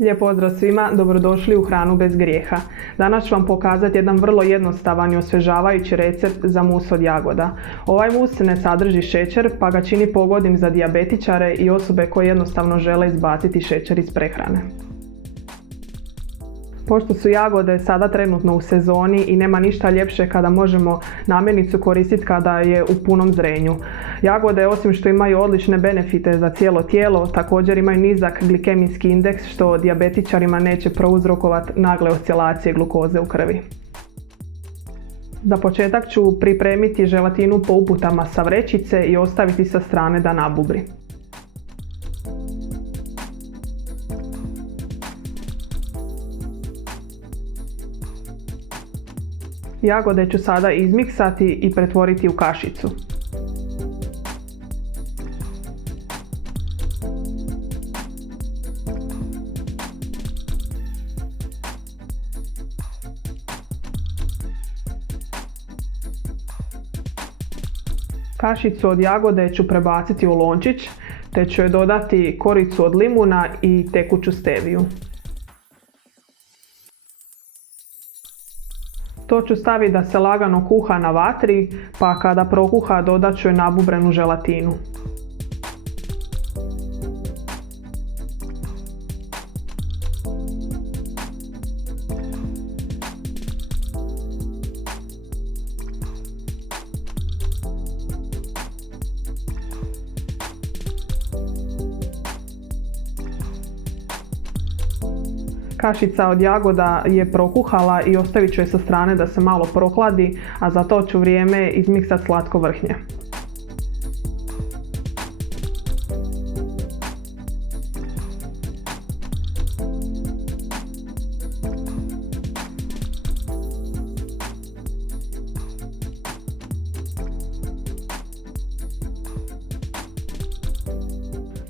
Lijep pozdrav svima, dobrodošli u Hranu bez grijeha. Danas ću vam pokazati jedan vrlo jednostavan i osvježavajući recept za mus od jagoda. Ovaj mus ne sadrži šećer pa ga čini pogodnim za dijabetičare i osobe koje jednostavno žele izbaciti šećer iz prehrane. Pošto su jagode sada trenutno u sezoni i nema ništa ljepše kada možemo namirnicu koristiti kada je u punom zrenju. Jagode, osim što imaju odlične benefite za cijelo tijelo, također imaju nizak glikemijski indeks što dijabetičarima neće prouzrokovati nagle oscilacije glukoze u krvi. Za početak ću pripremiti želatinu po uputama sa vrećice i ostaviti sa strane da nabubri. Jagode ću sada izmiksati i pretvoriti u kašicu. Kašicu od jagode ću prebaciti u lončić, te ću joj dodati koricu od limuna i tekuću steviju. To ću staviti da se lagano kuha na vatri, pa kada prokuha dodat ću joj nabubrenu želatinu. Kašica od jagoda je prokuhala i ostavit ću je sa strane da se malo prohladi, a za to ću vrijeme izmiksati slatko vrhnje.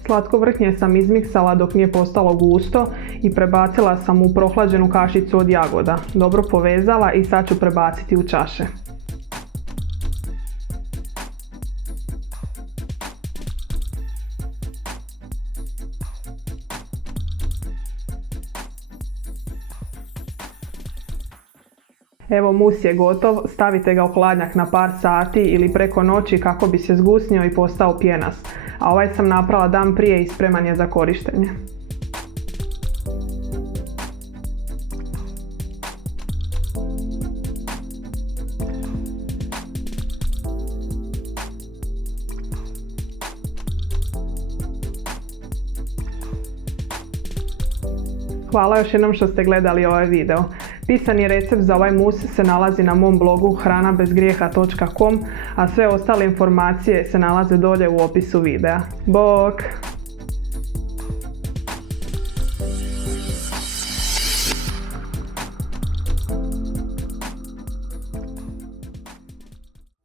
Slatko vrhnje sam izmiksala dok nije postalo gusto i prebacila sam u prohlađenu kašicu od jagoda. Dobro povezala i sad ću prebaciti u čaše. Evo, mus je gotov, stavite ga u hladnjak na par sati ili preko noći kako bi se zgusnio i postao pjenast, a ovaj sam napravila dan prije i spreman je za korištenje. Hvala još jednom što ste gledali ovaj video. Pisani recept za ovaj mus se nalazi na mom blogu hranabezgrijeha.com, a sve ostale informacije se nalaze dolje u opisu videa. Bok!